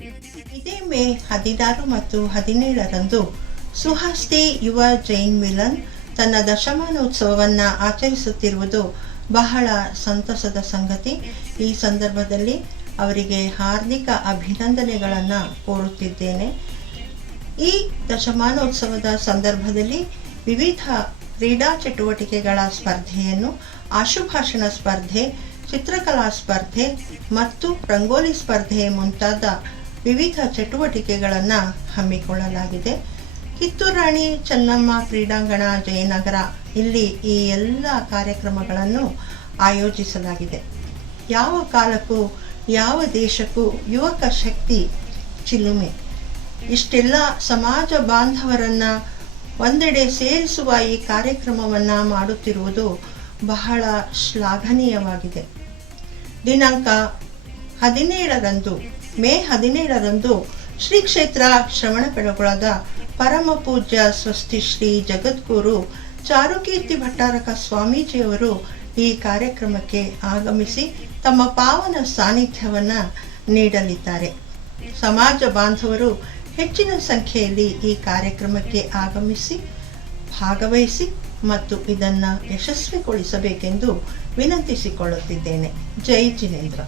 ಇದೇ ಮೇ 16 ಮತ್ತು 17ರಂದು ಸುಹಾಸ್ತಿ ಯುವ ಜೈನ್ ಮಿಲನ್ ತನ್ನ ದಶಮಾನೋತ್ಸವವನ್ನು ಆಚರಿಸುತ್ತಿರುವುದು ಬಹಳ ಸಂತಸದ ಸಂಗತಿ. ಈ ಸಂದರ್ಭದಲ್ಲಿ ಅವರಿಗೆ ಹಾರ್ದಿಕ ಅಭಿನಂದನೆಗಳನ್ನು ಕೋರುತ್ತಿದ್ದೇನೆ. ಈ ದಶಮಾನೋತ್ಸವದ ಸಂದರ್ಭದಲ್ಲಿ ವಿವಿಧ ಕ್ರೀಡಾ ಚಟುವಟಿಕೆಗಳ ಸ್ಪರ್ಧೆಯನ್ನು, ಆಶುಭಾಷಣ ಸ್ಪರ್ಧೆ, ಚಿತ್ರಕಲಾ ಸ್ಪರ್ಧೆ ಮತ್ತು ರಂಗೋಲಿ ಸ್ಪರ್ಧೆ ಮುಂತಾದ ವಿವಿಧ ಚಟುವಟಿಕೆಗಳನ್ನು ಹಮ್ಮಿಕೊಳ್ಳಲಾಗಿದೆ. ಕಿತ್ತೂರು ರಾಣಿ ಚೆನ್ನಮ್ಮ ಕ್ರೀಡಾಂಗಣ, ಜಯನಗರ, ಇಲ್ಲಿ ಈ ಎಲ್ಲ ಕಾರ್ಯಕ್ರಮಗಳನ್ನು ಆಯೋಜಿಸಲಾಗಿದೆ. ಯಾವ ಕಾಲಕ್ಕೂ ಯಾವ ದೇಶಕ್ಕೂ ಯುವಕ ಶಕ್ತಿ ಚಿಲುಮೆ. ಇಷ್ಟೆಲ್ಲ ಸಮಾಜ ಬಾಂಧವರನ್ನು ಒಂದೆಡೆ ಸೇರಿಸುವ ಈ ಕಾರ್ಯಕ್ರಮವನ್ನು ಮಾಡುತ್ತಿರುವುದು ಬಹಳ ಶ್ಲಾಘನೀಯವಾಗಿದೆ. ದಿನಾಂಕ 17ರಂದು ಮೇ 17ರಂದು ಶ್ರೀ ಕ್ಷೇತ್ರ ಶ್ರವಣಬೆಳಗೊಳದ ಪರಮ ಪೂಜ್ಯ ಸ್ವಸ್ತಿ ಶ್ರೀ ಜಗದ್ಗುರು ಚಾರುಕೀರ್ತಿ ಭಟ್ಟಾರಕ ಸ್ವಾಮೀಜಿಯವರು ಈ ಕಾರ್ಯಕ್ರಮಕ್ಕೆ ಆಗಮಿಸಿ ತಮ್ಮ ಪಾವನ ಸಾನ್ನಿಧ್ಯವನ್ನು ನೀಡಲಿದ್ದಾರೆ. ಸಮಾಜ ಬಾಂಧವರು ಹೆಚ್ಚಿನ ಸಂಖ್ಯೆಯಲ್ಲಿ ಈ ಕಾರ್ಯಕ್ರಮಕ್ಕೆ ಆಗಮಿಸಿ ಭಾಗವಹಿಸಿ ಮತ್ತು ಇದನ್ನು ಯಶಸ್ವಿಗೊಳಿಸಬೇಕೆಂದು ವಿನಂತಿಸಿಕೊಳ್ಳುತ್ತಿದ್ದೇನೆ. ಜೈ ಜಿನೇಂದ್ರ.